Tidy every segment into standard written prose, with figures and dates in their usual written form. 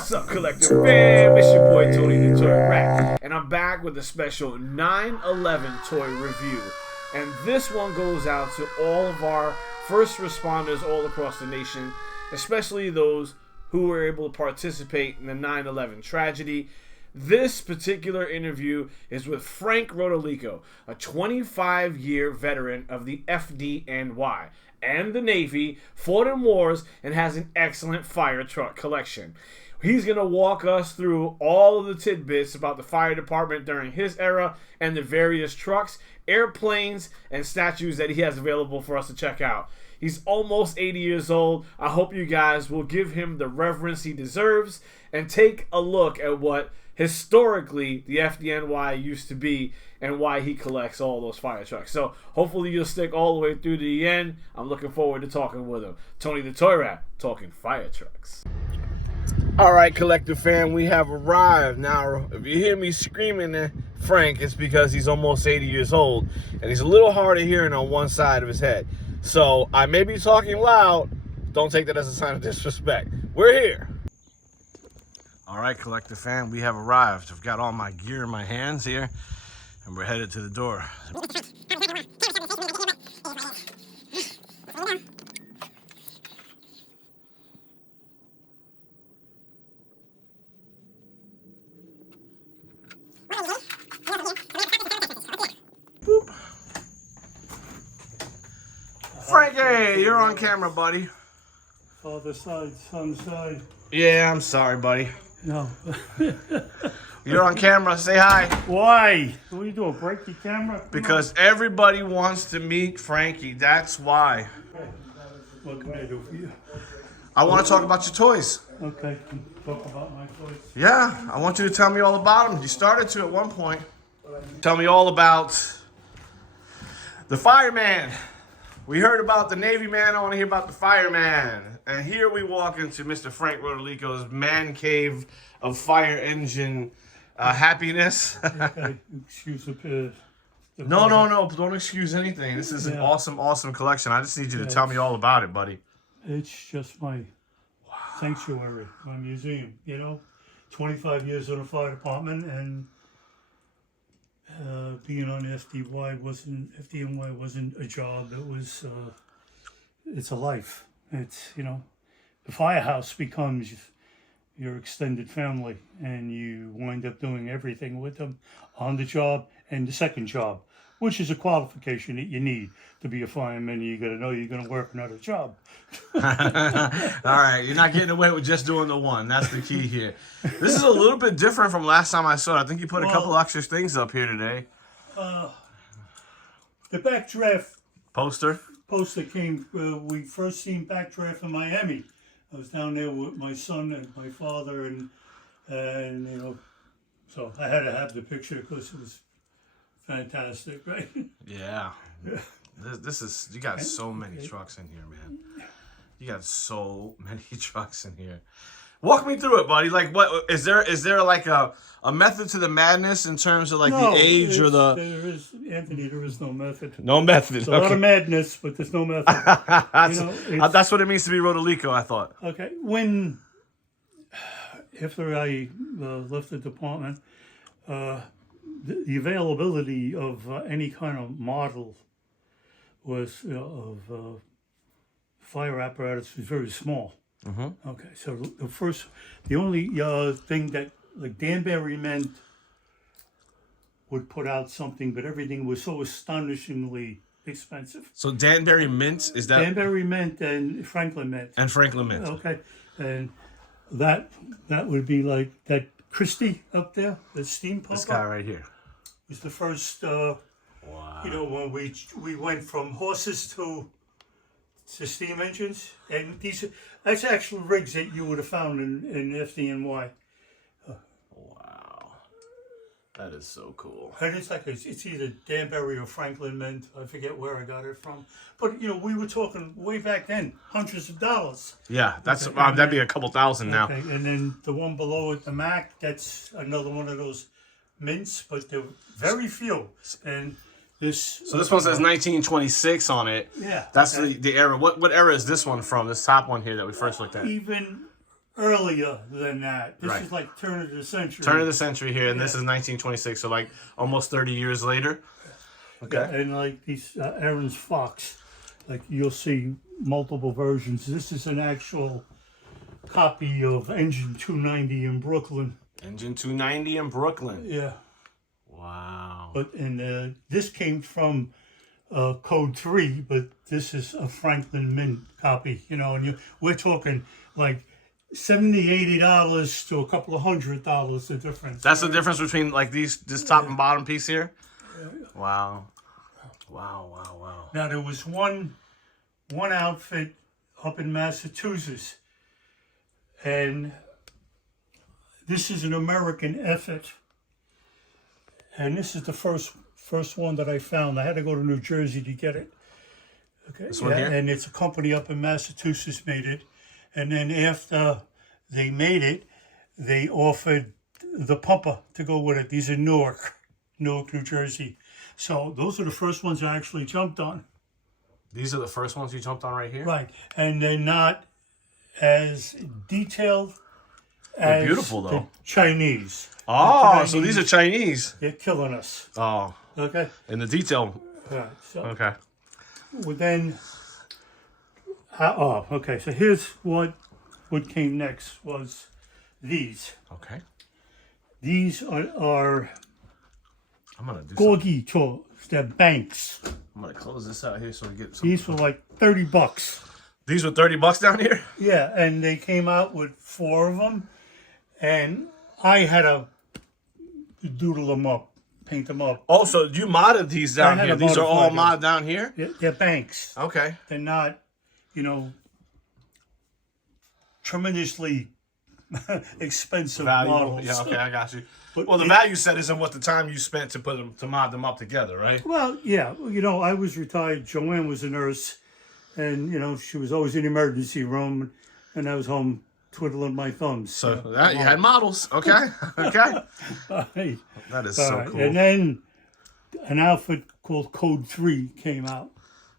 What's up, Collective fam? It's your boy Tony the Toy Rat, and I'm back with a special 9/11 toy review. And this one goes out to all of our first responders all across the nation, especially those who were able to participate in the 9/11 tragedy. This particular interview is with Frank Rodolico, a 25-year veteran of the FDNY and the Navy, fought in wars, and has an excellent fire truck collection. He's going to walk us through all of the tidbits about the fire department during his era and the various trucks, airplanes, and statues that he has available for us to check out. He's almost 80 years old. I hope you guys will give him the reverence he deserves and take a look at what historically the FDNY used to be and why he collects all those fire trucks. So hopefully you'll stick all the way through to the end. I'm looking forward to talking with him. Tony the Toy Rat, talking fire trucks. All right, Collective fam, we have arrived. Now, if you hear me screaming at Frank, it's because he's almost 80 years old, and he's a little hard of hearing on one side of his head. So I may be talking loud. Don't take that as a sign of disrespect. We're here. All right, Collective fam, we have arrived. I've got all my gear in my hands here, and we're headed to the door. Boop. Frankie, you're on camera, buddy. Father side, son side. Yeah, I'm sorry, buddy. No. You're on camera. Say hi. Why? What are you doing? Break your camera? Because everybody wants to meet Frankie. That's why. What can I do for you? I want to talk about your toys. Okay, talk about my toys. Yeah, I want you to tell me all about them. You started to at one point. Tell me all about the fireman. We heard about the Navy man. I want to hear about the fireman. And here we walk into Mr. Frank Rodolico's man cave of fire engine happiness. Okay, excuse the No. Don't excuse anything. This is an awesome collection. I just need you to tell me all about it, buddy. It's just my sanctuary, my museum. 25 years in the fire department, and being on FDNY wasn't a job. It was it's a life. It's the firehouse becomes your extended family, and you wind up doing everything with them on the job and the second job, which is a qualification that you need to be a fireman. You got to know you're going to work another job. All right, you're not getting away with just doing the one. That's the key here. This is a little bit different from last time I saw it. I think you put a couple extra things up here today. The backdraft Poster came, we first seen backdraft in Miami. I was down there with my son and my father, and so I had to have the picture because it was fantastic, right? Yeah. This is, you got so many trucks in here, man. You got so many trucks in here. Walk me through it, buddy. Like, what is there like a method to the madness in terms of like the age or the? There is, Anthony. There is no method. No method. There's a lot of madness, but there's no method. That's what it means to be Rodolico, I thought. Okay, after I left the department, the availability of any kind of model was of fire apparatus was very small. Mm-hmm. Okay, so the only thing that like Danbury Mint would put out something, but everything was so astonishingly expensive. So Danbury Mint, is that? Danbury Mint and Franklin Mint. And Franklin Mint. Okay, and that would be like that Christie up there, the steam pump. This guy right here was the first. Wow. When we went from horses to steam engines, and that's actual rigs that you would have found in FDNY. Wow, that is so cool. And it's either Danbury or Franklin Mint. I forget where I got it from, but we were talking way back then, hundreds of dollars. Yeah, that's that'd be a couple thousand now. Okay, and then the one below it, the Mac, that's another one of those mints, but they're very few. And So this one says 1926 on it. Yeah. That's the era. What era is this one from? This top one here that we first looked at. Even earlier than that. This Right. is like turn of the century. Turn of the century here, and this is 1926, so like almost 30 years later. Okay. Yeah, and like these Aaron's Fox, like you'll see multiple versions. This is an actual copy of Engine 290 in Brooklyn. Engine 290 in Brooklyn. Yeah. Wow. But and this came from Code 3, but this is a Franklin Mint copy, you know, and we're talking like $70, $80 to a couple of $100 the difference. That's the difference between like this top and bottom piece here? Wow. Wow. Now there was one outfit up in Massachusetts, and this is an American effort, and this is the first one that I found. I had to go to New Jersey to get it. Okay, This one here? And it's a company up in Massachusetts made it, and then after they made it, they offered the pumper to go with it. These are Newark, New Jersey. So those are the first ones I actually jumped on. These are the first ones you jumped on right here? Right, and they're not as detailed as beautiful, though. the Chinese. Oh, so these are Chinese. They're killing us. Oh, Okay. and the detail. Right. So Okay. well, then, okay. So here's what came next was these. Okay. These are I'm going to do something. Gorgie toys. They're banks. I'm going to close this out here so we get some. These were like $30. These were $30 down here? Yeah, and they came out with 4 of them, and I had to doodle them up, paint them up. Oh, so you modded these down I had here. to These are all modify modded down here? They're banks. Okay. They're not, tremendously expensive Valuable. models. Yeah, okay, I got you. But Well, the value set isn't what the time you spent to mod them up together, right? Well, yeah. I was retired. Joanne was a nurse, and she was always in the emergency room, and I was home twiddling my thumbs. So that, you had models. Okay. Okay. Right. That is so cool. And then an outfit called Code 3 came out,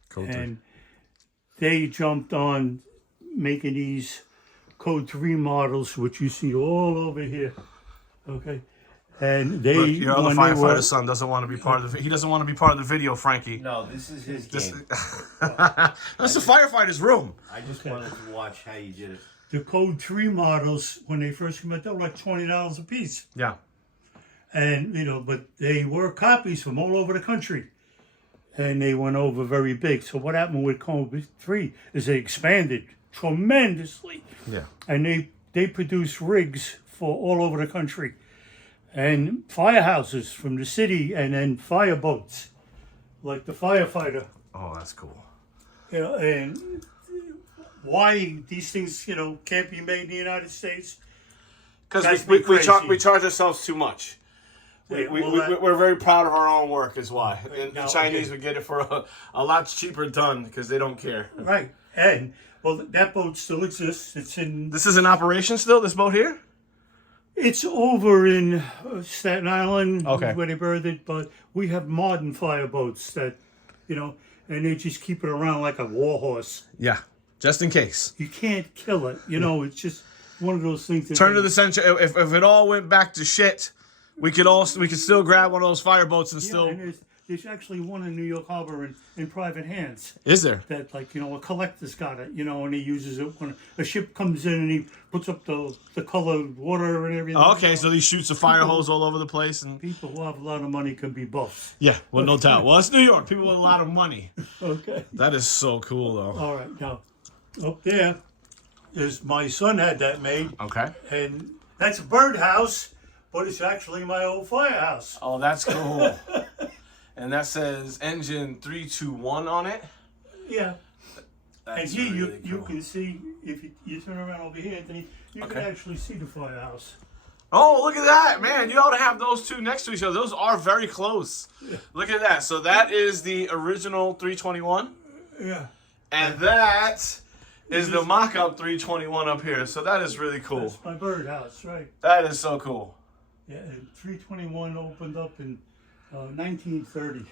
Code 3. and they jumped on making these Code 3 models, which you see all over here. Okay. And they, Look, your other when they firefighter's were, son doesn't want to be part of the. He doesn't want to be part of the video, Frankie. No, this is his game. That's the firefighter's room. I just wanted to watch how you did it. the Code 3 models, when they first came out, they were like $20 a piece. Yeah. And, but they were copies from all over the country. And they went over very big. So what happened with Code 3 is they expanded tremendously. Yeah. And they produced rigs for all over the country. And firehouses from the city, and then fireboats, like the firefighter. Oh, that's cool. And why these things, can't be made in the United States? Because we we charge ourselves too much. We're very proud of our own work, is why. And the Chinese would get it for a lot cheaper done because they don't care. Right. And, that boat still exists. It's in... This is in operation still, this boat here? It's over in Staten Island, Okay. where they buried it, but we have modern fireboats that, and they just keep it around like a warhorse. Yeah. Just in case. You can't kill it. It's just one of those things that... Turn of the century. If it all went back to shit, we could still grab one of those fireboats and still... And there's actually one in New York Harbor in private hands. Is there? That, a collector's got it, and he uses it when a ship comes in and he puts up the colored water and everything. Oh, okay, so he shoots a fire hose all over the place. And People who have a lot of money can be buffs. yeah, well, no doubt. Well, it's New York. People with a lot of money. Okay. That is so cool, though. All right, now, up there is my son had that made, Okay. and that's a birdhouse, but it's actually my old firehouse. Oh, that's cool. And that says engine 321 on it. Yeah. That's And here really you cool. can see, if you turn around over here, Anthony, you can Okay. actually see the firehouse. Oh, look at that, man. You ought to have those two next to each other. Those are very close. Look at that. So that is the original 321. Yeah. And that is the mock-up 321 up here. So that is really cool. That's my birdhouse, right. That is so cool. Yeah, and 321 opened up in 1930.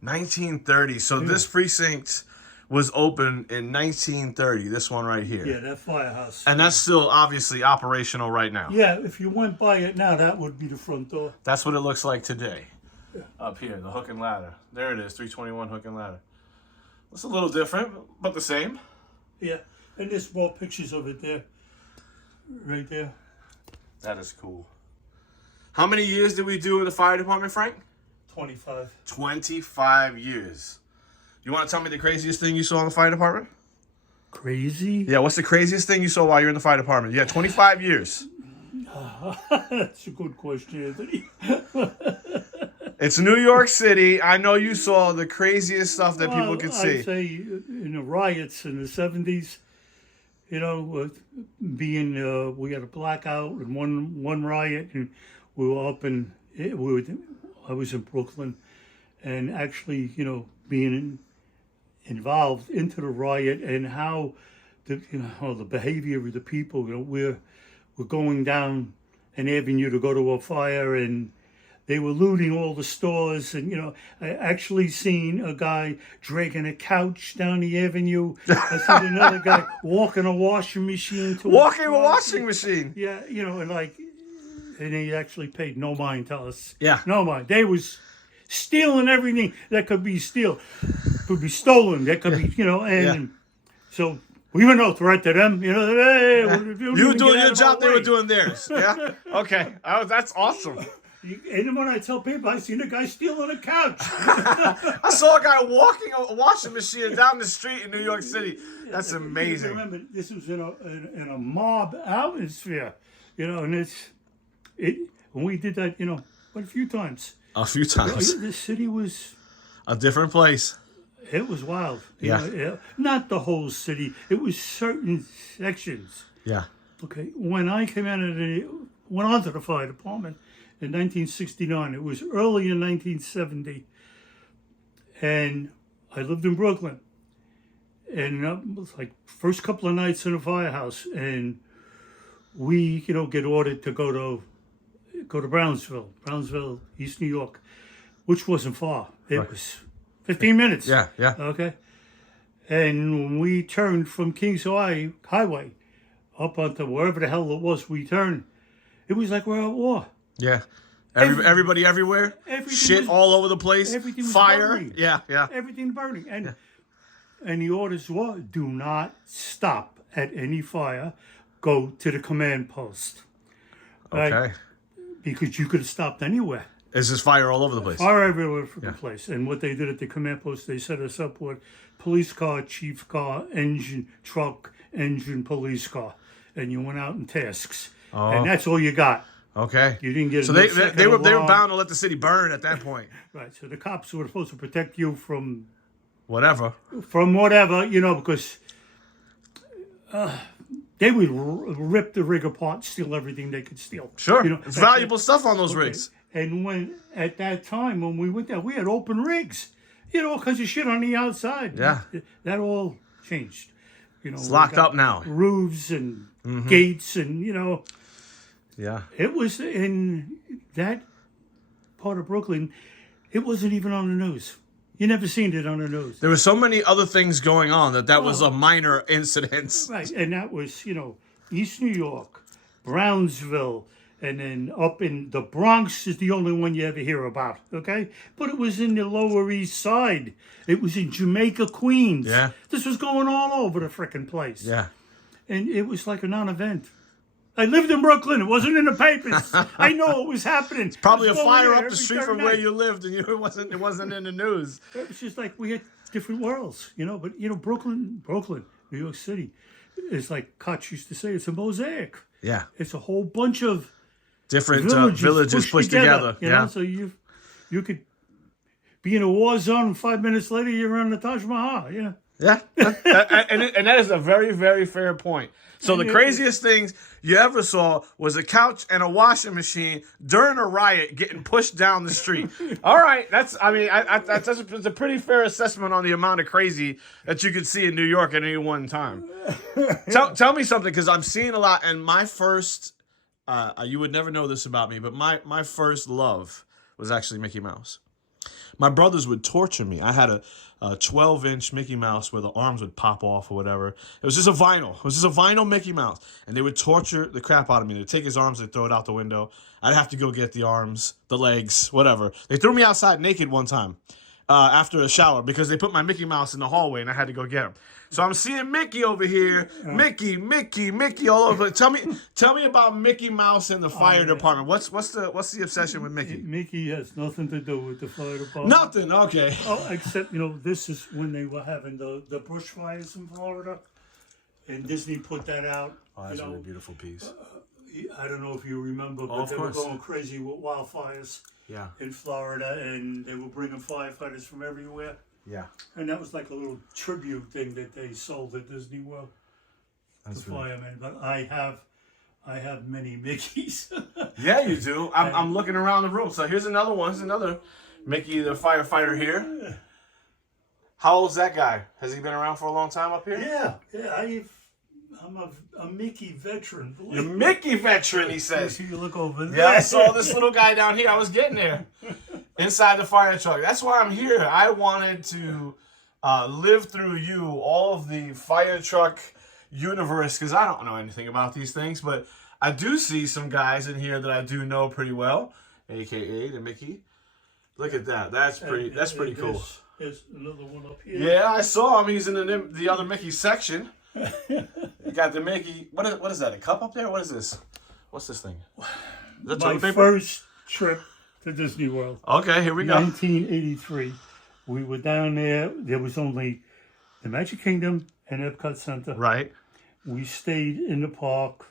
1930. So this precinct was opened in 1930. This one right here. Yeah, that firehouse. And that's still obviously operational right now. Yeah, if you went by it now, that would be the front door. That's what it looks like today. Yeah. Up here, the hook and ladder. There it is, 321 hook and ladder. It's a little different, but the same. Yeah, and there's more pictures of it there. Right there. That is cool. How many years did we do in the fire department, Frank? 25. 25 years. You want to tell me the craziest thing you saw in the fire department? Crazy? Yeah, what's the craziest thing you saw while you're in the fire department? Yeah, 25 years. That's a good question, Anthony. It's New York City. I know you saw the craziest stuff that people could see. I'd say in the riots in the 70s, you know, we had a blackout and one riot, and we were up in, I was in Brooklyn, and actually, you know, being involved into the riot and how the behavior of the people. You know, we're going down an avenue to go to a fire, and they were looting all the stores. And, you know, I actually seen a guy dragging a couch down the avenue. I seen another guy walking a washing machine. Walking a washing machine? Yeah, you know, and he actually paid no mind to us. Yeah. No mind. They was stealing everything that could be could be stolen. That could be, you know, and so we were no threat to them. You know, hey, you were doing your job, they were doing theirs. Yeah? Okay. Oh, that's awesome. And when I tell people, I seen a guy stealing a couch. I saw a guy walking a washing machine down the street in New York City. That's amazing. Remember, this was in a mob atmosphere, you know, and when we did that, you know, but a few times. A few times. The city was a different place. It was wild. Yeah. You know, not the whole city. It was certain sections. Yeah. Okay. When I went onto the fire department in 1969, it was early in 1970, and I lived in Brooklyn. And it was like first couple of nights in a firehouse, and we, you know, get ordered to go to Brownsville, East New York, which wasn't far. It was 15 minutes. Yeah, yeah. Okay. And when we turned from Kings Highway up onto wherever the hell it was we turned, it was like we're at war. Yeah. Everybody everywhere. Shit all over the place. Everything was fire. burning. Yeah, yeah. Everything burning. And the orders were, do not stop at any fire. Go to the command post. Okay. Right? Because you could have stopped anywhere. Is this fire all over the place? Fire everywhere for the place. And what they did at the command post, they set us up with police car, chief car, engine, truck, engine, police car. And you went out in tasks. Oh. And that's all you got. Okay. You didn't get so they were bound to let the city burn at that point. Right. So the cops were supposed to protect you from whatever, you know, because they would rip the rig apart, steal everything they could steal. Sure. You know, it's valuable stuff on those rigs. And at that time, when we went there, we had open rigs. You know, all kinds of shit on the outside. Yeah. That all changed. You know, it's locked up now. Roofs and gates and, you know. Yeah. It was in that part of Brooklyn, it wasn't even on the news. You never seen it on the news. There were so many other things going on that was a minor incident. Right, and that was, you know, East New York, Brownsville, and then up in the Bronx is the only one you ever hear about, okay? But it was in the Lower East Side. It was in Jamaica, Queens. Yeah. This was going all over the frickin' place. Yeah. And it was like a non-event. I lived in Brooklyn. It wasn't in the papers. I know it was happening. It's probably a fire up the street from where you lived, and it wasn't in the news. It was just like we had different worlds, you know. But you know, Brooklyn, New York City, is like Koch used to say, it's a mosaic. Yeah, it's a whole bunch of different villages pushed together. You know, so you could be in a war zone, and 5 minutes later you're on the Taj Mahal. You know. Yeah, and that is a very, very fair point. So the craziest things you ever saw was a couch and a washing machine during a riot getting pushed down the street. All right, that's a pretty fair assessment on the amount of crazy that you could see in New York at any one time. Tell me something, because I'm seeing a lot, and my first, you would never know this about me, but my first love was actually Mickey Mouse. my brothers would torture me. I had a 12-inch Mickey Mouse where the arms would pop off or whatever. It was just a vinyl. It was just a vinyl Mickey Mouse. And they would torture the crap out of me. They'd take his arms, they'd throw it out the window. I'd have to go get the arms, the legs, whatever. They threw me outside naked one time after a shower because they put my Mickey Mouse in the hallway and I had to go get him. So I'm seeing Mickey over here. Mickey all over. Tell me about Mickey Mouse and the fire department. What's the obsession with Mickey? Mickey has nothing to do with the fire department. Nothing. Okay. Oh, except this is when they were having the bush fires in Florida, and Disney put that out. Oh, that's a really beautiful piece. I don't know if you remember, but of they course. were going crazy with wildfires. Yeah. In Florida, and they were bringing firefighters from everywhere. Yeah. And that was like a little tribute thing that they sold at Disney World to firemen. But I have many Mickeys. Yeah, you do. I'm looking around the room. So here's another one. Here's another Mickey the firefighter here. How old's that guy? Has he been around for a long time up here? Yeah. I'm a Mickey veteran. You're a Mickey veteran, he says. You look over there. Yeah, I saw this little guy down here. I was getting there. Inside the fire truck. That's why I'm here. I wanted to live through you all of the fire truck universe because I don't know anything about these things, but I do see some guys in here that I do know pretty well, aka the Mickey. Look at that. That's pretty cool. There's another one up here. Yeah, I saw him. He's in the other Mickey section. You got the Mickey. What is that? A cup up there? What is this? What's this thing? My first trip to Disney World. Okay, here we go. 1983. We were down there. There was only the Magic Kingdom and Epcot Center. Right. We stayed in the park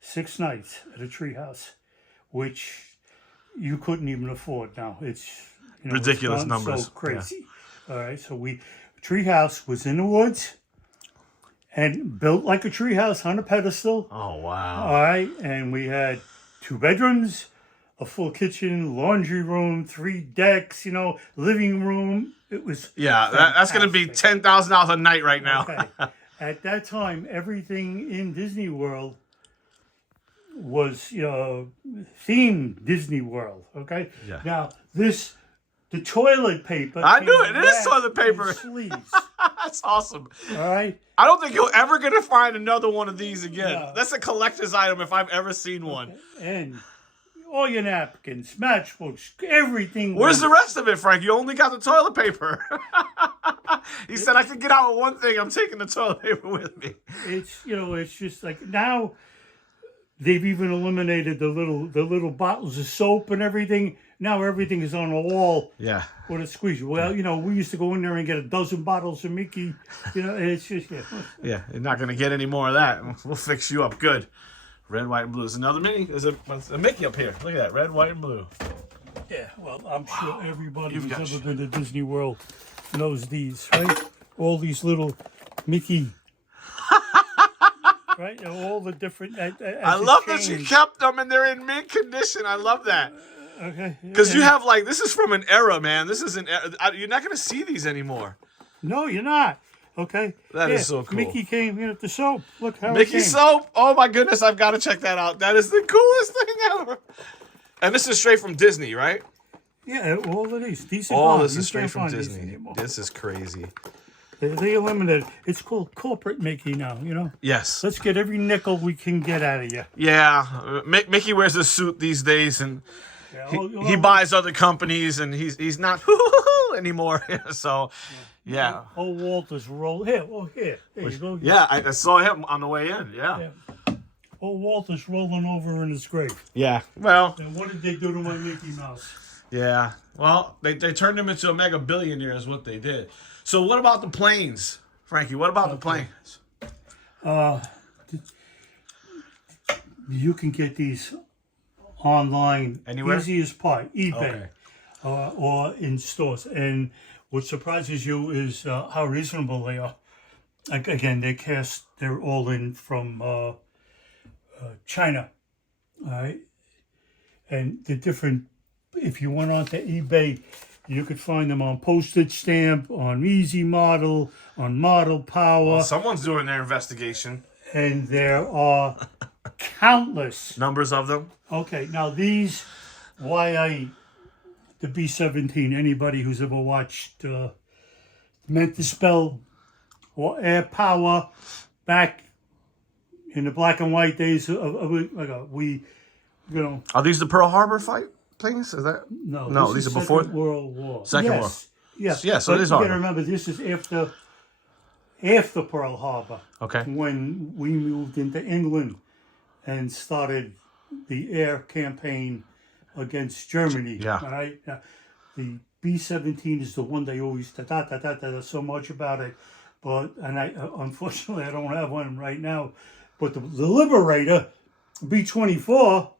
6 nights at a treehouse, which you couldn't even afford now. It's ridiculous it's numbers. So crazy. Yeah. All right, so treehouse was in the woods and built like a treehouse on a pedestal. Oh wow! All right, and we had 2 bedrooms, a full kitchen, laundry room, 3 decks, living room. It was that's going to be $10,000 a night right now. Okay. At that time, everything in Disney World was themed Disney World. Okay. Yeah. Now the toilet paper. I knew it. It is toilet paper. Sleeves. That's awesome. All right. I don't think you're ever going to find another one of these again. No. That's a collector's item if I've ever seen one. And all your napkins, matchbooks, everything. Where's the rest of it, Frank? You only got the toilet paper. He said, I can get out with one thing. I'm taking the toilet paper with me. It's it's just like now they've even eliminated the little bottles of soap and everything. Now everything is on a wall. Yeah. With a squeeze. Well, we used to go in there and get a dozen bottles of Mickey. It's just Yeah, you're not going to get any more of that. We'll fix you up good. Red, white, and blue. There's another Mickey. There's a Mickey up here. Look at that. Red, white, and blue. Yeah, well, I'm sure everybody who's ever been to Disney World knows these, right? All these little Mickey, right? All the different. I love that you kept them and they're in mint condition. I love that. Okay. Because you have this is from an era, man. This is you're not going to see these anymore. No, you're not. Okay. That is so cool. Mickey came in at the soap. Look how Mickey soap. Oh my goodness, I've got to check that out. That is the coolest thing ever. And this is straight from Disney, right? Yeah, all of these. These are all gone. this You is straight can't from find these Disney. anymore. This is crazy. They eliminated. It's called corporate Mickey now. Yes. Let's get every nickel we can get out of you. Yeah, Mickey wears a suit these days, and he buys other companies, and he's not anymore. So, yeah. Oh, Walter's roll here. Oh, here you go. Yeah, I saw him on the way in. Yeah. Oh, Walter's rolling over in his grave. Yeah. Well. And what did they do to my Mickey Mouse? Yeah. Well, they turned him into a mega billionaire is what they did. So what about the planes, Frankie? What about the planes? You can get these online. Anywhere? Easiest part, eBay. Okay. Or in stores. And what surprises you is how reasonable they are. Again, they're all in from China. All right. And the different, if you went onto eBay, you could find them on postage stamp, on Easy Model, on Model Power. Well, someone's doing their investigation. And there are countless numbers of them. Okay, now these, why I the B-17. Anybody who's ever watched meant to spell or air power back in the black and white days Are these the Pearl Harbor fight things? Is that no, these is are before Second World War. Second War. Yes. Yeah, so But it is you got Harbor. to remember, this is after Pearl Harbor. Okay. When we moved into England and started the air campaign against Germany. Yeah. All right. The B-17 is the one they always so much about it, but unfortunately I don't have one right now. But the Liberator B-24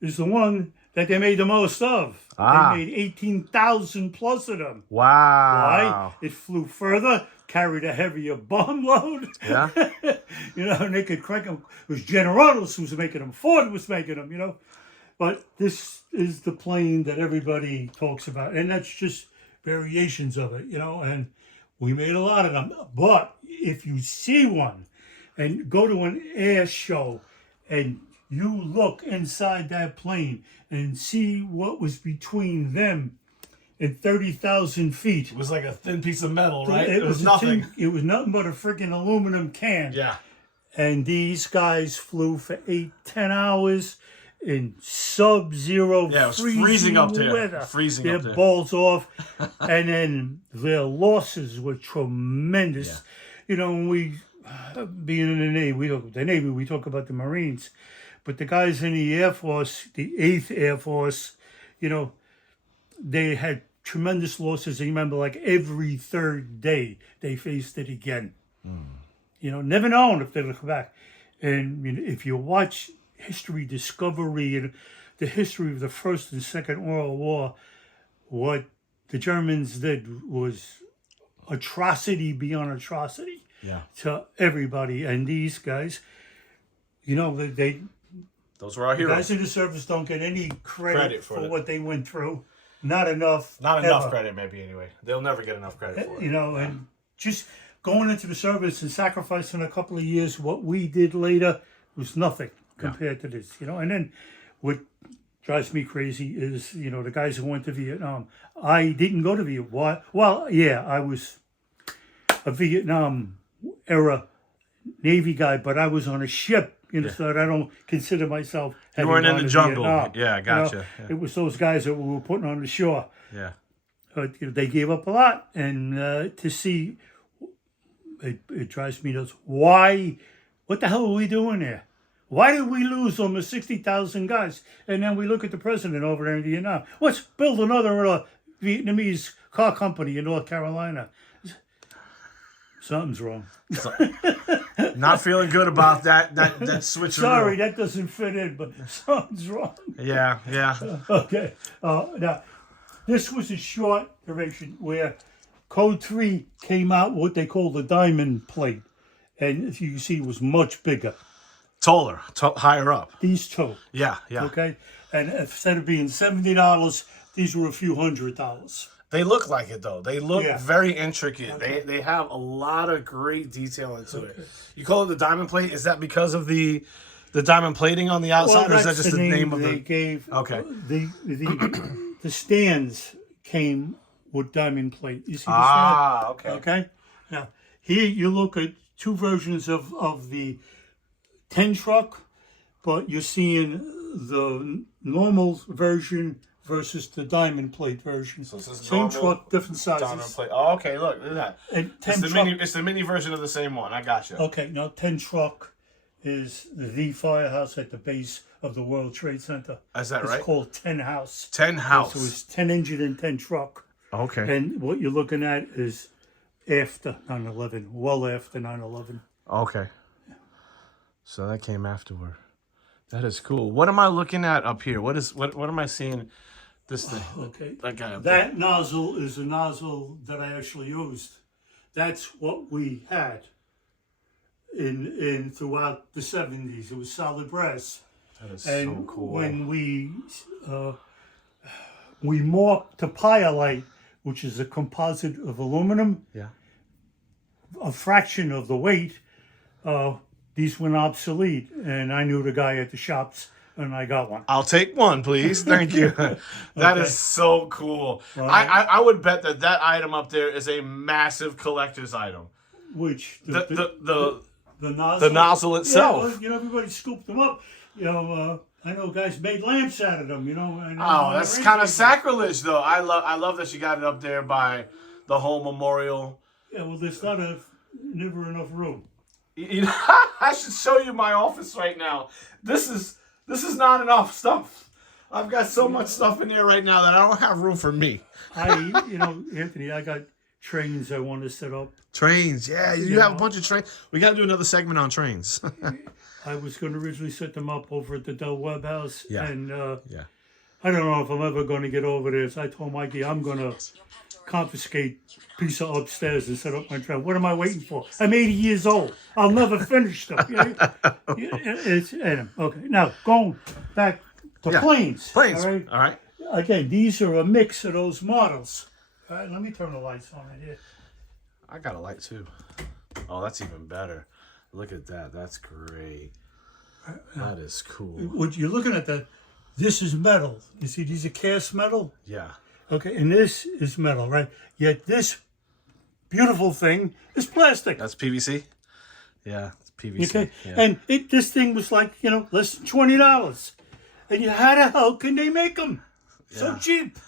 is the one that they made the most of. Ah. They made 18,000 plus of them. Wow. Why? It flew further, carried a heavier bomb load. Yeah. And they could crank them. It was General Motors who was making them. Ford was making them, But this is the plane that everybody talks about. And that's just variations of it, And we made a lot of them. But if you see one and go to an air show and you look inside that plane and see what was between them and 30,000 feet. It was like a thin piece of metal, right? It was nothing. It was nothing but a freaking aluminum can. Yeah. And these guys flew for 8-10 hours in sub-zero Yeah, it was freezing up there. weather. Freezing their up there. balls off. And then their losses were tremendous. When we, being in the Navy, we talk about the Marines. But the guys in the Air Force, the 8th Air Force, they had tremendous losses. And remember, like every third day, they faced it again. Never known if they're going to come back. And if you watch History Discovery and the history of the First and Second World War, what the Germans did was atrocity beyond atrocity to everybody. And these guys, Those were our the heroes. guys in the service don't get any credit for it. what they went through. Not enough. Not enough ever. credit, maybe, anyway. They'll never get enough credit for it. And just going into the service and sacrificing a couple of years, what we did later was nothing compared to this, And then what drives me crazy is, the guys who went to Vietnam. I didn't go to Vietnam. Why? Well, yeah, I was a Vietnam era Navy guy, but I was on a ship, so that I don't consider myself. You weren't in the jungle. Vietnam. Yeah, gotcha. It was those guys that we were putting on the shore. Yeah. They gave up a lot, and to see, it drives me nuts. Why? What the hell are we doing there? Why did we lose almost 60,000 guys? And then we look at the president over there in Vietnam. Let's build another Vietnamese car company in North Carolina. Something's wrong. Not feeling good about that switcheroo. Sorry, that doesn't fit in, but something's wrong. Yeah. Okay. Now, this was a short duration where Code 3 came out what they call the diamond plate. And as you can see, it was much bigger. Taller, higher up. These two. Yeah. Okay? And instead of being $70, these were a few $100s. They look like it, though. They look very intricate. Okay. They have a lot of great detail into it. You call it the diamond plate? Is that because of the diamond plating on the outside, or is that just the name of they gave? Okay. The stands came with diamond plate. You see the Ah, stand? Okay. Now, here you look at two versions of the 10 truck, but you're seeing the normal version versus the diamond plate version. So this is same normal truck, different sizes. diamond plate. Oh, okay. Look at that. And 10 It's the truck. mini. It's the mini version of the same one. I got you. Okay, now 10 truck is the firehouse at the base of the World Trade Center. Is that right? It's called 10 House. 10 house. So it's 10 engine and 10 truck. Okay. And what you're looking at is after 9/11, well after 9/11. Okay. So that came afterward. That is cool. What am I looking at up here? What am I seeing? This thing. Okay. That guy up That nozzle is a nozzle that I actually used. That's what we had in throughout the 70s. It was solid brass. there. That is And so cool. when we morphed to Pyolite, which is a composite of aluminum, Yeah. a fraction of the weight, these went obsolete. And I knew the guy at the shops and I got one. I'll take one, please. Thank you. That Okay. is so cool. Well, I would bet that item up there is a massive collector's item. Which The nozzle? nozzle itself. Yeah, well, you know, everybody scooped them up. You know, I know guys made lamps out of them. You know. And Oh, that's kind of sacrilege, though. I love that you got it up there by the whole memorial. Yeah, well, there's never enough room. You know, I should show you my office right now. This is not enough stuff. I've got so much stuff in here right now that I don't have room for me. Anthony, I got trains I want to set up. Trains, yeah. You have a bunch of trains. We got to do another segment on trains. I was going to originally set them up over at the Del Webb House. Yeah. And Yeah. I don't know if I'm ever going to get over there. So I told Mikey I'm going to confiscate piece of upstairs and set up my train. What am I waiting for? I'm 80 years old. I'll never finish them. Okay. Now, going back to planes. Planes. All right? All right. Again, these are a mix of those models. All right, let me turn the lights on right here. I got a light too. Oh, that's even better. Look at that. That's great. That is cool. What you're looking at this is metal. You see, these are cast metal. Yeah. Okay, and this is metal, right? Yet this beautiful thing is plastic. That's PVC? Yeah, it's PVC. Okay, Yeah. and this thing was like, less than $20. And how the hell can they make them so cheap?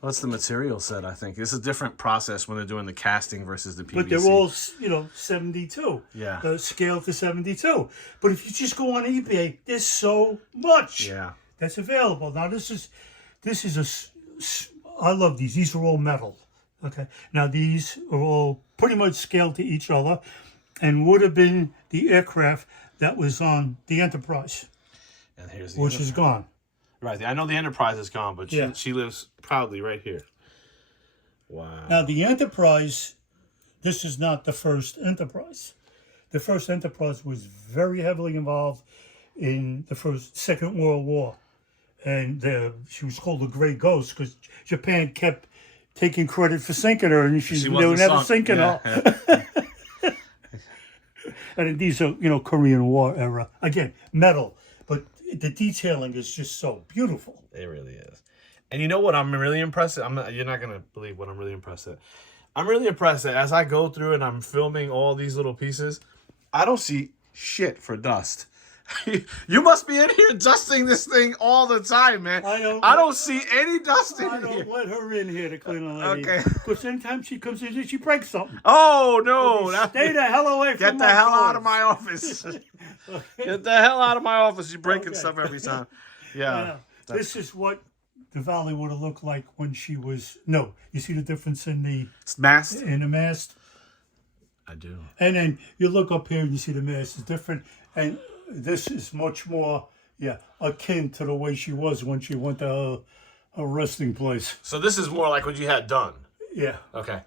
What's the material set, I think? It's a different process when they're doing the casting versus the PVC. But they're all, 72. Yeah. Scaled to 72. But if you just go on eBay, there's so much that's available. Now, I love these. These are all metal. Okay. Now, these are all pretty much scaled to each other and would have been the aircraft that was on the Enterprise, And here's the which is gone. Right. I know the Enterprise is gone, but Yeah. she lives proudly right here. Wow. Now, the Enterprise, this is not the first Enterprise. The first Enterprise was very heavily involved in the Second World War. And she was called the Grey Ghost because Japan kept taking credit for sinking her, and they were never sinking her. Yeah. And these are, Korean War era. Again, metal. But the detailing is just so beautiful. It really is. And you know what I'm really impressed at? You're not going to believe what I'm really impressed at. I'm really impressed that as I go through and I'm filming all these little pieces, I don't see shit for dust. You must be in here dusting this thing all the time, man. I don't see any dust in I here. don't let her in here to clean the lady. Okay. Because anytime she comes in, she breaks something. Oh, no. Stay the hell away from Get the my hell out toys. of my office. Get the hell out of my office. You're breaking stuff every time. Yeah. This is what the valley would have looked like when she was... No, you see the difference in the Mast? mast? I do. And then you look up here and you see the mast is different. And this is much more, akin to the way she was when she went to a resting place. So this is more like what you had done. Yeah. Okay.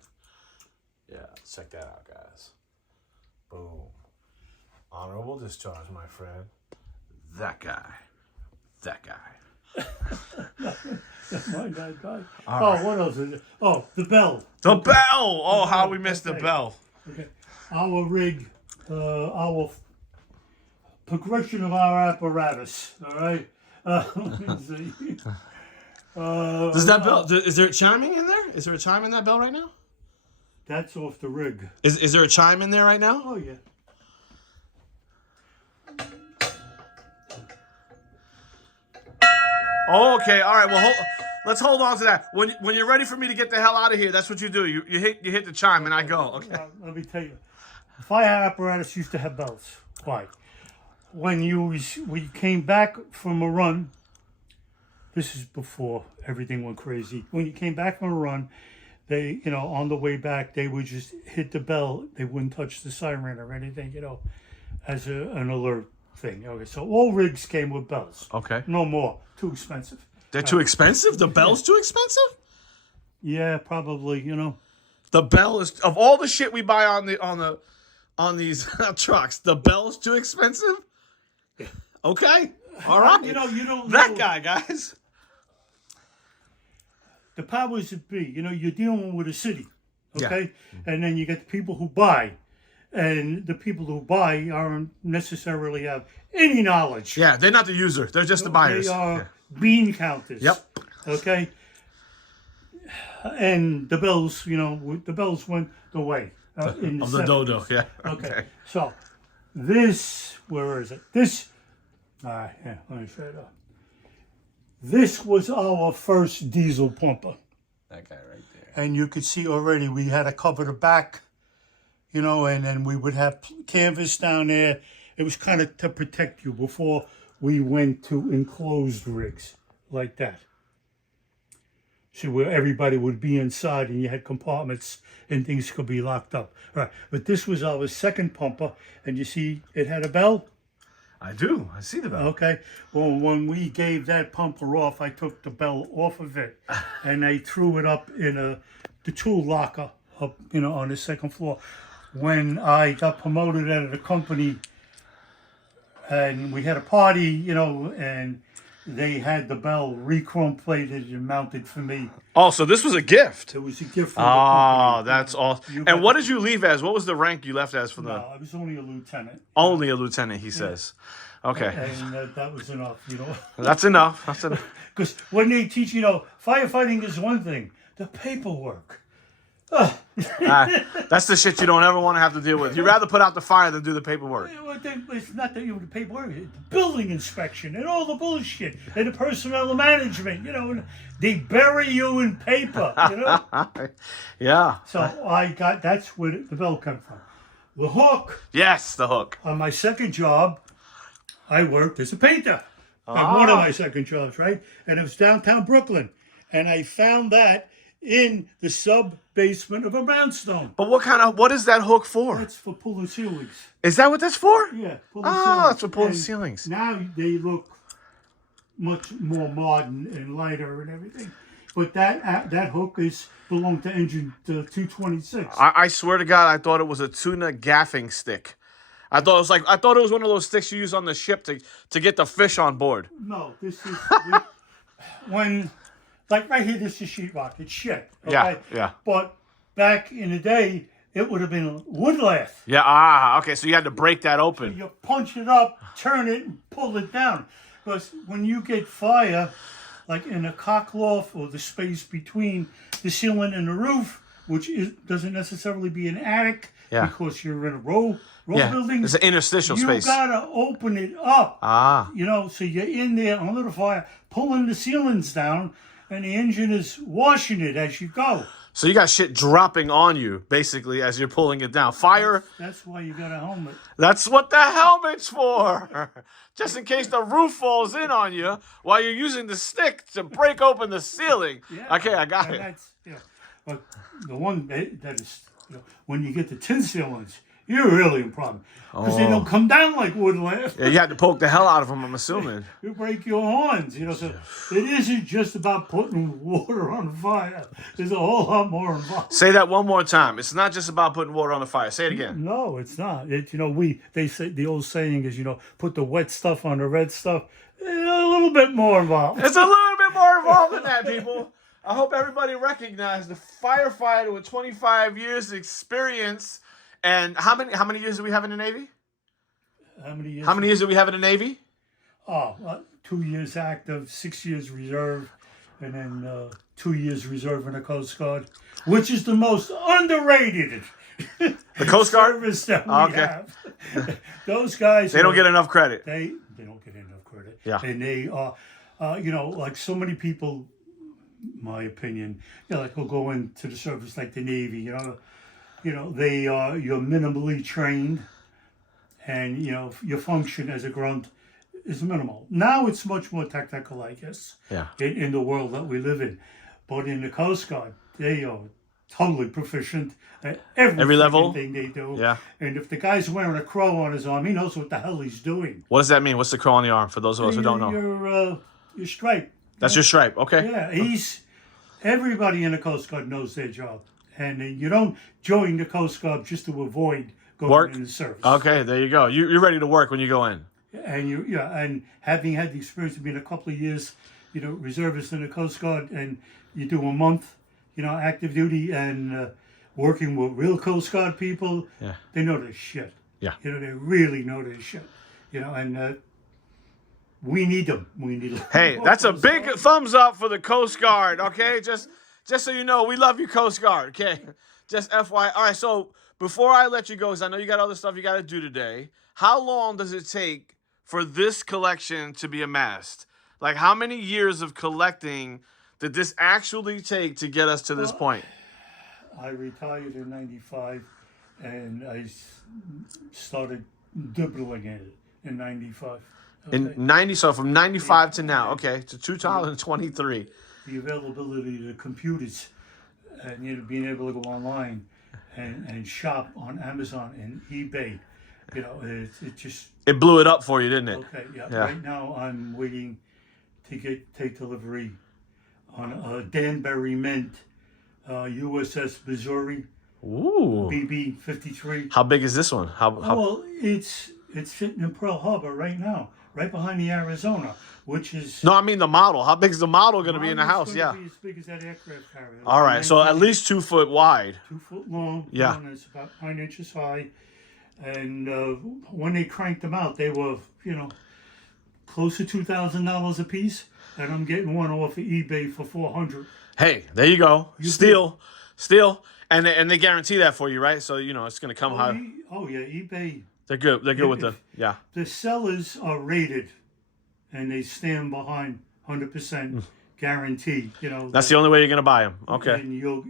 Yeah, let's check that out, guys. Boom. Honorable discharge, my friend. That guy. That guy. Mind that guy. All what else is it? Oh, the bell. The bell! Oh, how we missed the bell. Okay. Our rig, our progression of our apparatus, all right? Let me see. Does that bell, is there a chiming in there? Is there a chime in that bell right now? That's off the rig. Is there a chime in there right now? Oh, yeah. Oh, okay, all right. Well, let's hold on to that. When you're ready for me to get the hell out of here, that's what you do. You hit the chime and I go. Okay. Now, let me tell you, fire apparatus used to have bells. Why? When we came back from a run, this is before everything went crazy. When you came back from a run, they, on the way back, they would just hit the bell. They wouldn't touch the siren or anything, as an alert thing. Okay, so all rigs came with bells. Okay. No more. Too expensive. They're too expensive? The bell's too expensive? Yeah, probably, The bell is, of all the shit we buy on these trucks, the bell's too expensive? Okay. All right. You don't that know. guy, guys. The powers that be, you're dealing with a city, okay? Yeah. And then you get the people who buy. and the people who buy aren't necessarily have any knowledge. Yeah, they're not the user. They're just the buyers. They are bean counters. Yep. Okay. And the bells, the bells went the way in the Of the 70s. dodo, yeah. Okay. So this, where is it? This. Yeah. Let me show you that. This was our first diesel pumper. That guy right there. And you could see already we had to cover the back, and then we would have canvas down there. It was kind of to protect you before we went to enclosed rigs like that. So where everybody would be inside and you had compartments and things could be locked up. Right. But this was our second pumper, and you see it had a bell? I do. I see the bell. Okay. Well, when we gave that pumper off, I took the bell off of it and I threw it up in the tool locker up, on the second floor. When I got promoted out of the company and we had a party, and they had the bell re-chrome plated and mounted for me. Oh, so this was a gift. It was a gift from the Oh, company. that's awesome. You And got what the- did you leave as? What was the rank you left as for the... No, I was only a lieutenant. Only a lieutenant, he says. Okay. And that was enough, That's enough. That's enough. Because when they teach, firefighting is one thing. The paperwork. That's the shit you don't ever want to have to deal with. You'd rather put out the fire than do the paperwork. It's not that the paperwork, it's the building inspection and all the bullshit and the personnel management, and they bury you in paper, Yeah. So that's where the bell came from. The hook, Yes, the hook. on my second job, I worked as a painter. On one of my second jobs, right? And it was downtown Brooklyn. And I found that in the sub-basement of a brownstone. But what is that hook for? That's for pulling ceilings. Is that what that's for? Yeah, pulling Oh, ceilings. that's for pulling And ceilings. Now they look much more modern and lighter and everything. But that hook belonged to engine 226. I swear to God, I thought it was a tuna gaffing stick. I thought it was one of those sticks you use on the ship to get the fish on board. No, this is when, like right here, this is sheetrock. It's shit. Okay? Yeah, yeah. But back in the day, it would have been wood lath. Yeah, okay, so you had to break that open. You punch it up, turn it, and pull it down. Because when you get fire, like in a cockloft or the space between the ceiling and the roof, which doesn't necessarily be an attic, Yeah. because you're in a row Yeah, building. it's an interstitial space. You gotta open it up. Ah. So you're in there under the fire, pulling the ceilings down, and the engine is washing it as you go. So you got shit dropping on you, basically, as you're pulling it down. Fire, That's why you got a helmet. that's what the helmet's for. Just in case the roof falls in on you while you're using the stick to break open the ceiling. Yeah. Okay, I got And it. that's, but the one that is, when you get the tin ceilings, you're really in problem. Because they don't come down like wood lath. Yeah, you had to poke the hell out of them, I'm assuming. You break your horns, so it isn't just about putting water on the fire. There's a whole lot more involved. Say that one more time. It's not just about putting water on the fire. Say it again. No, it's not. They say the old saying is, put the wet stuff on the red stuff. A little bit more involved. It's a little bit more involved than that, people. I hope everybody recognized the firefighter with 25 years experience. And how many years do we have in the Navy? How many years? How many years do we have in the Navy? 2 years active, 6 years reserve, and then 2 years reserve in the Coast Guard, which is the most underrated The Coast Guard? service that we Okay. have. Those guys, They don't get enough credit. They don't get enough credit. Yeah. And they are, like so many people, my opinion, like will go into the service like the Navy. They are you're minimally trained, and your function as a grunt is minimal. Now it's much more technical, I guess. Yeah. In the world that we live in, but in the Coast Guard, they are totally proficient at every level? thing they do. Yeah. And if the guy's wearing a crow on his arm, he knows what the hell he's doing. What does that mean? What's the crow on the arm for those of us who don't know? Your stripe. That's your stripe. Okay. Yeah, everybody in the Coast Guard knows their job, and you don't join the Coast Guard just to avoid going Work? in the service. Okay, there you go. You're ready to work when you go in. And and having had the experience of being a couple of years, reservist in the Coast Guard, and you do a month, active duty, and working with real Coast Guard people, Yeah. they know their shit. Yeah. You know, they really know their shit. You know, and we need them. We need them. Hey, that's a big thumbs up for the Coast Guard, okay? Just so you know, we love you, Coast Guard, okay? Just FYI. All right, so before I let you go, because I know you got other stuff you got to do today, how long does it take for this collection to be amassed? Like, how many years of collecting did this actually take to get us to this point? I retired in '95, and I started doubling it in '95. Okay? In 90, so from 95 to now, okay, to 2023. The availability of the computers and being able to go online and shop on Amazon and eBay, it just It blew it up for you, didn't it? okay. Yeah. Yeah. Right now I'm waiting to take delivery on a Danbury Mint USS Missouri Ooh. BB 53. How big is this one? How Well, it's sitting in Pearl Harbor right now, right behind the Arizona, which is. No, I mean the model. How big is the model going to be in the house? It's Yeah. gonna be as big as that aircraft carrier. All right, so at least 2 foot wide. 2 foot long. Yeah. And it's about 9 inches high. And when they cranked them out, they were, close to $2,000 a piece. And I'm getting one off of eBay for $400. Hey, there you go. Steal, and they guarantee that for you, right? So it's going to come high. Oh yeah, eBay. They're good. They're good with the yeah. The sellers are rated, and they stand behind 100% guarantee. That's the only way you're going to buy them. Okay. And you'll,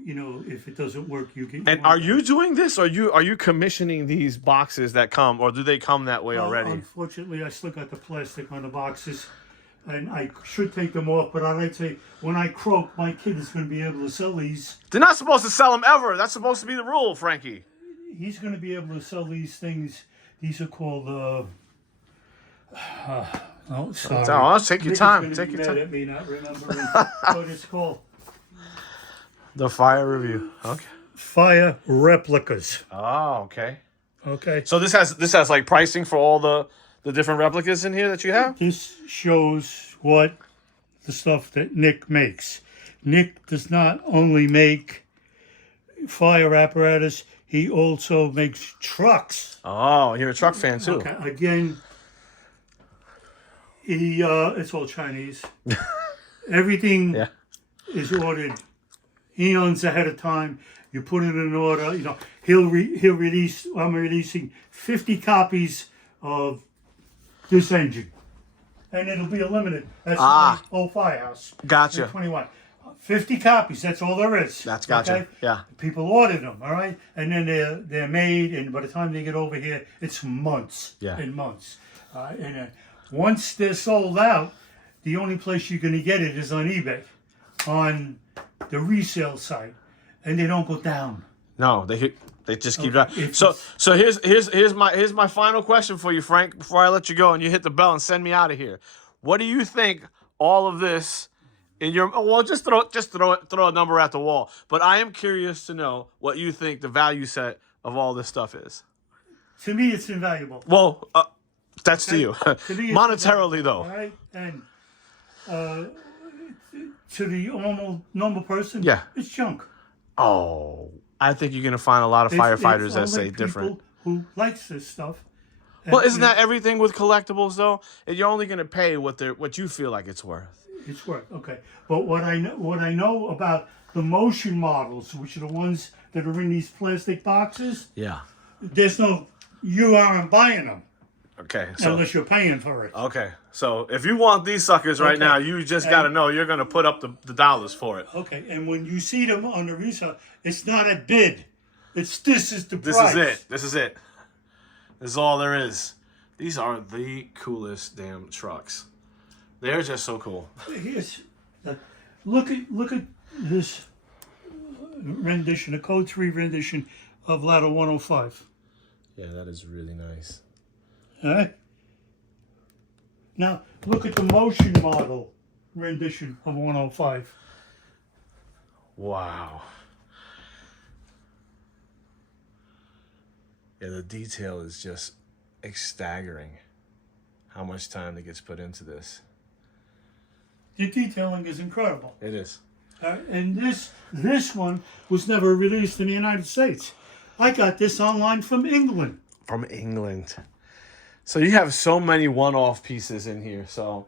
if it doesn't work, you get. And are you doing this? Or are you commissioning these boxes that come, or do they come that way already? Unfortunately, I still got the plastic on the boxes, and I should take them off. But I'd say when I croak, my kid is going to be able to sell these. They're not supposed to sell them ever. That's supposed to be the rule, Frankie. He's going to be able to sell these things. These are called. Oh, sorry. Oh, take your time. Take your mad time. at me not remembering what it's called. The fire review. Okay. Fire replicas. Oh, okay. Okay. So this has like pricing for all the different replicas in here that you have? This shows what the stuff that Nick makes. Nick does not only make fire apparatus, he also makes trucks. Oh, you're a truck fan too. Okay. Again, it's all Chinese. Everything Yeah. is ordered eons ahead of time. You put it in order. He'll release. I'm releasing 50 copies of this engine, and it'll be a limited. That's my old firehouse. Gotcha. 21. 50 copies. That's all there is. That's gotcha. Okay? Yeah. People ordered them. All right, and then they're made, and by the time they get over here, it's months and months. Once they're sold out, the only place you're going to get it is on eBay, on the resale site, and they don't go down. No, they just keep going. So here's my final question for you, Frank. Before I let you go and you hit the bell and send me out of here, what do you think all of this in your? Well, just throw a number at the wall. But I am curious to know what you think the value set of all this stuff is. To me, it's invaluable. Well, that's to you. To me, it's Monetarily, though. All right, and to the normal person, it's junk. Oh, I think you're gonna find a lot of firefighters that say different. Who likes this stuff? Well, isn't that everything with collectibles though? And you're only gonna pay what you feel like it's worth. It's worth, okay. But what I know about the motion models, which are the ones that are in these plastic boxes, you aren't buying them. Okay. So, unless you're paying for it. Okay. So if you want these suckers right now, you just got to know you're going to put up the dollars for it. Okay. And when you see them on the resale, it's not a bid. This is the price. This is it. This is all there is. These are the coolest damn trucks. They're just so cool. Look at this rendition, a Code 3 rendition of Ladder 105. Yeah, that is really nice. All right. Now, look at the motion model rendition of 105. Wow. Yeah, the detail is just staggering. How much time that gets put into this. The detailing is incredible. It is. And this one was never released in the United States. I got this online from England. From England. So you have so many one-off pieces in here. So,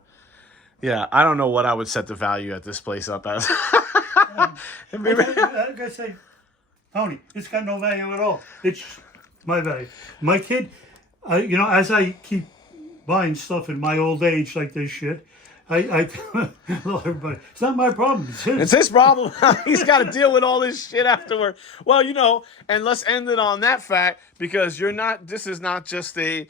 yeah, I don't know what I would set the value at this place up as. Like I say, Tony, it's got no value at all. It's my value. My kid, as I keep buying stuff in my old age like this shit, I tell everybody, it's not my problem. It's his problem. He's got to deal with all this shit afterward. Well, and let's end it on that fact, because this is not just a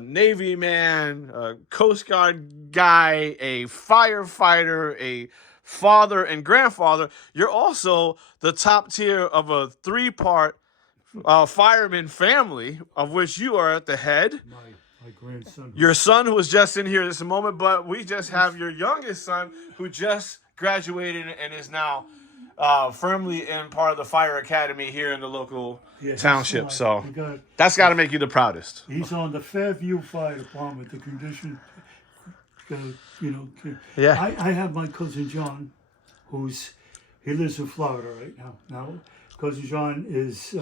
Navy man, a Coast Guard guy, a firefighter, a father and grandfather. You're also the top tier of a 3-part fireman family, of which you are at the head. My grandson. Your son, who was just in here this moment, but we just have your youngest son, who just graduated and is now firmly in part of the fire academy here in the local township. So that's got to make you the proudest. He's on the Fairview Fire Department, the condition. Yeah. I have my cousin John, he lives in Florida right now. Now, cousin John is.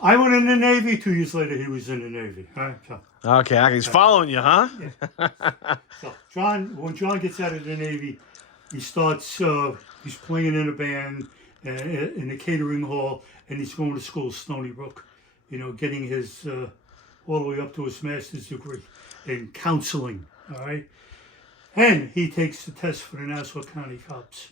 I went in the Navy. 2 years later, he was in the Navy. All right, so. Okay, he's following you, huh? Yeah. So when John gets out of the Navy, he starts. He's playing in a band in a catering hall, and he's going to school, Stony Brook. Getting his all the way up to his master's degree in counseling. All right, and he takes the test for the Nassau County Cops.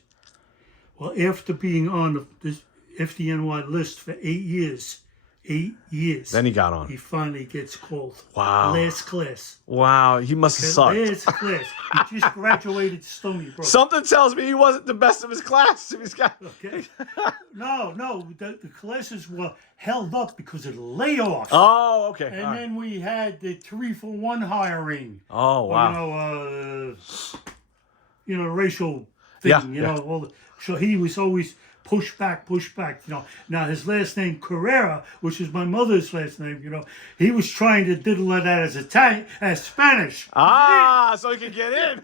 Well, after being on this FDNY list for 8 years. 8 years. Then he got on. He finally gets called. Wow. Last class. Wow, he must have sucked. Last class. He just graduated Stony Brook. Something tells me he wasn't the best of his class. If he's got. Okay. No. The classes were held up because of the layoffs. Oh, okay. And then we had the 3-for-1 hiring. Oh, wow. Racial thing. Yeah. So he was always push back. Now his last name Carrera, which is my mother's last name. He was trying to diddle that as Spanish. So he could get in.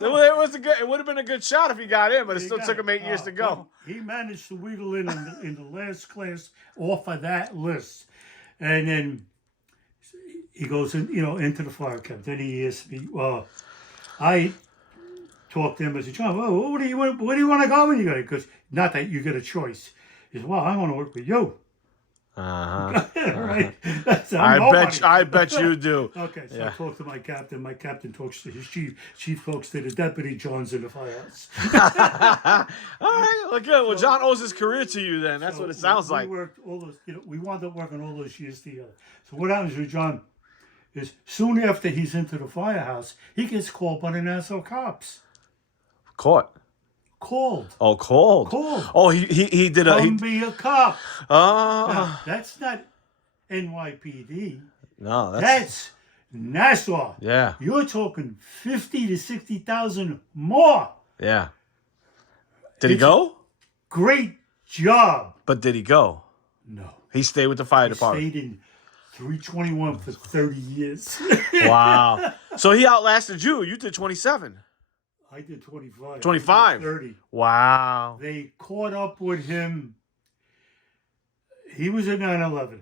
It would have been a good shot if he got in, but it still took him 8 years to go. He managed to wheedle in the last class off of that list, and then he goes into the fire camp. Then he asked me, I talked to him. I said, John, where do you want to go when you go? Because not that you get a choice. He said, well, I want to work with you. Right. I bet you do. Okay, so I talked to my captain. My captain talks to his chief. Chief talks to the deputy. John's in the firehouse. All right. Well, good. Well, John owes his career to you. Then that's what it sounds like. We worked all those. We wound up working all those years together. So what happens with John is soon after he's into the firehouse, he gets called by the Nassau cops. Caught. Called. Oh, called. Oh, he did a. Be a cop. Now, that's not NYPD. No, that's Nassau. Yeah. You're talking 50 to 60,000 more. Yeah. Did he go? Great job. But did he go? No. He stayed with the fire department. Stayed in 321 for 30 years. Wow. So he outlasted you. You did 27. I did 25. 25? 30. Wow. They caught up with him. He was at 9/11.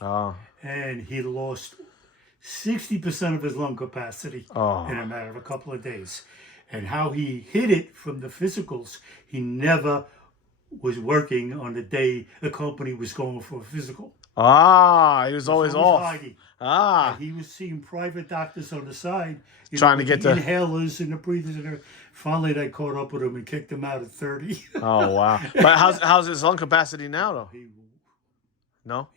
Oh. And he lost 60% of his lung capacity in a matter of a couple of days. And how he hid it from the physicals, he never was working on the day the company was going for a physical. He was always off. Hiding. He was seeing private doctors on the side, trying to get the inhalers and the breathers, and finally they caught up with him and kicked him out at 30. Oh wow! But how's his lung capacity now though? No.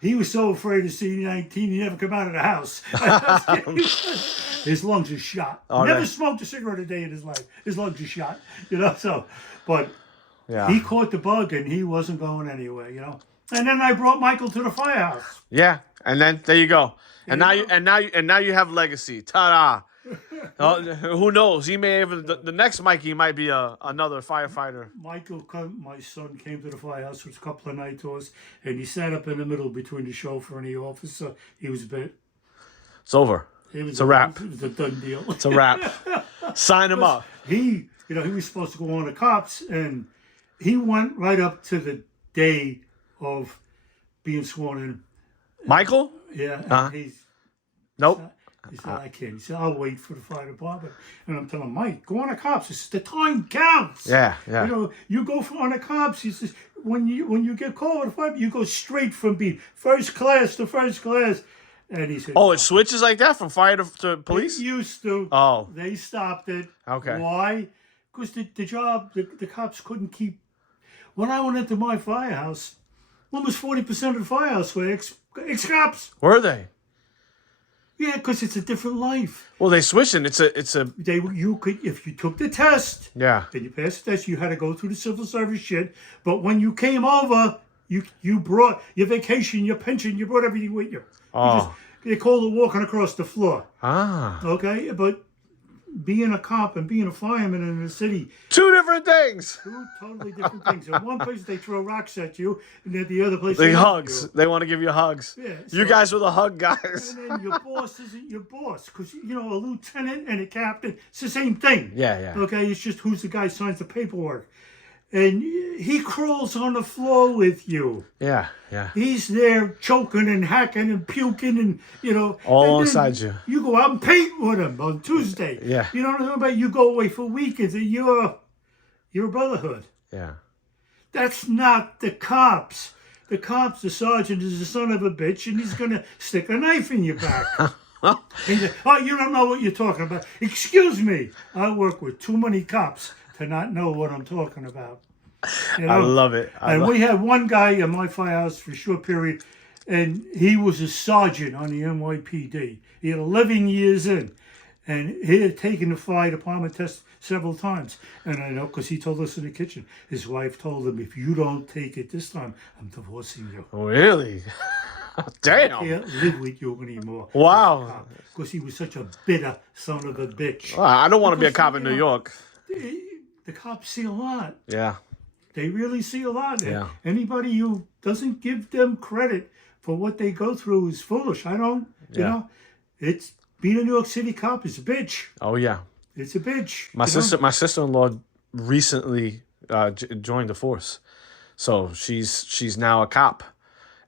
He was so afraid of C-19 he never come out of the house. His lungs are shot. Never smoked a cigarette a day in his life. His lungs are shot. But he caught the bug and he wasn't going anywhere. And then I brought Michael to the firehouse. Yeah, and then there you go. And now you have legacy. Ta-da! Who knows? He may even the next Mikey might be another firefighter. Michael, my son, came to the firehouse with a couple of night tours, and he sat up in the middle between the chauffeur and the officer. He was bit. It's over. It's a wrap. It was a done deal. It's a wrap. Sign him up. He was supposed to go on the cops, and he went right up to the day of being sworn in. Michael? Yeah. Uh-huh. Nope. He said, I can't. He said, I'll wait for the fire department. And I'm telling him, Mike, go on the cops. He says, the time counts. Yeah. You go on the cops. He says, when you get called with a fire, you go straight from being first class to first class. And he said, oh, it switches like that from fire to police? It used to. Oh. They stopped it. Okay. Why? Because the job, the cops couldn't keep. When I went into my firehouse, almost 40% of the firehouse were ex-cops. Were they? Yeah, because it's a different life. Well, they switching. It's a. You could, if you took the test. Yeah. And you passed the test, you had to go through the civil service shit. But when you came over, you brought your vacation, your pension, you brought everything with you. Oh. They called it walking across the floor. Ah. Okay, but being a cop and being a fireman in the city. Two different things. Two totally different things. In one place they throw rocks at you, and then the other place they hugs. They want to give you hugs. Yeah, you guys were the hug guys. And then your boss isn't your boss, because a lieutenant and a captain, it's the same thing. Yeah. Okay, it's just who's the guy who signs the paperwork. And he crawls on the floor with you. Yeah. He's there choking and hacking and puking and, all and alongside you. You go out and paint with him on Tuesday. Yeah. You know what I'm talking about? You go away for weekends and you're a brotherhood. Yeah. That's not the cops. The cops, the sergeant is the son of a bitch, and he's going to stick a knife in your back. And you don't know what you're talking about. Excuse me. I work with too many cops to not know what I'm talking about. I love it. We had one guy in my firehouse for a short period, and he was a sergeant on the NYPD. He had 11 years in, and he had taken the fire department test several times. And I know because he told us in the kitchen, his wife told him, if you don't take it this time, I'm divorcing you. Really? Damn. I can't live with you anymore. Wow. Because he was such a bitter son of a bitch. Well, I don't want to be a cop in New York. The cops see a lot. Yeah. They really see a lot. Yeah. Anybody who doesn't give them credit for what they go through is foolish. I don't, it's being a New York City cop is a bitch. Oh, yeah. It's a bitch. My sister-in-law recently joined the force. So she's now a cop.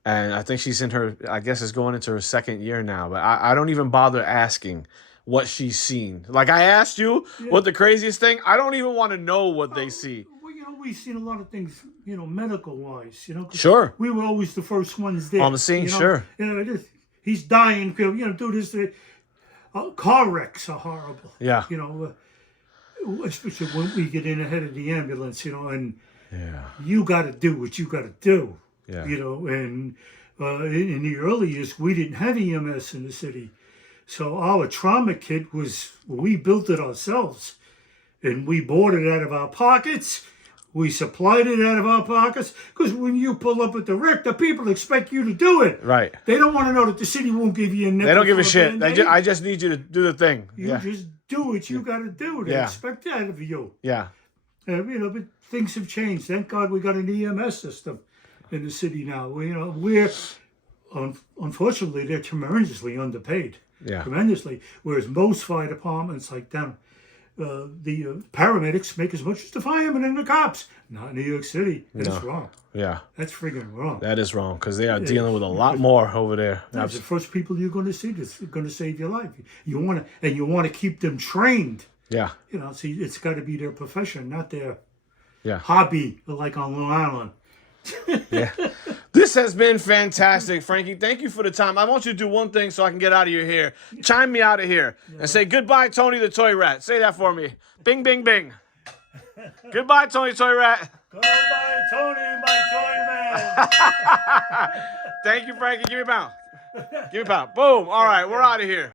And I think I guess is going into her second year now. But I don't even bother asking what she's seen. Like I asked you what the craziest thing, I don't even want to know what they see. Well, we've seen a lot of things, medical-wise, Sure. We were always the first ones there. On the scene, sure. He's dying, do this. Car wrecks are horrible. Yeah. Especially when we get in ahead of the ambulance, and yeah, you got to do what you got to do. Yeah. And in the early years, we didn't have EMS in the city. So our trauma kit we built it ourselves. And we bought it out of our pockets. We supplied it out of our pockets. Because when you pull up at the wreck, the people expect you to do it. Right. They don't want to know that the city won't give you a nickel. They don't give a shit. I just need you to do the thing. You just do what you got to do. They expect that of you. Yeah. But things have changed. Thank God we got an EMS system in the city now. We're unfortunately they're tremendously underpaid. Yeah. Tremendously. Whereas most fire departments like them, the paramedics make as much as the firemen and the cops. Not in New York City. That's wrong. Yeah. That's friggin' wrong. That is wrong because they are dealing with a lot more over there. That's the first people you're going to see that's going to save your life. You want to keep them trained. Yeah. See, it's got to be their profession, not their Yeah. hobby, like on Long Island. Yeah. This has been fantastic, Frankie. Thank you for the time. I want you to do one thing so I can get out of your hair. Chime me out of here and say goodbye, Tony the Toy Rat. Say that for me. Bing, bing, bing. Goodbye, Tony Toy Rat. Goodbye, Tony, my toy man. Thank you, Frankie. Give me a pound. Give me a pound. Boom. All right, we're out of here.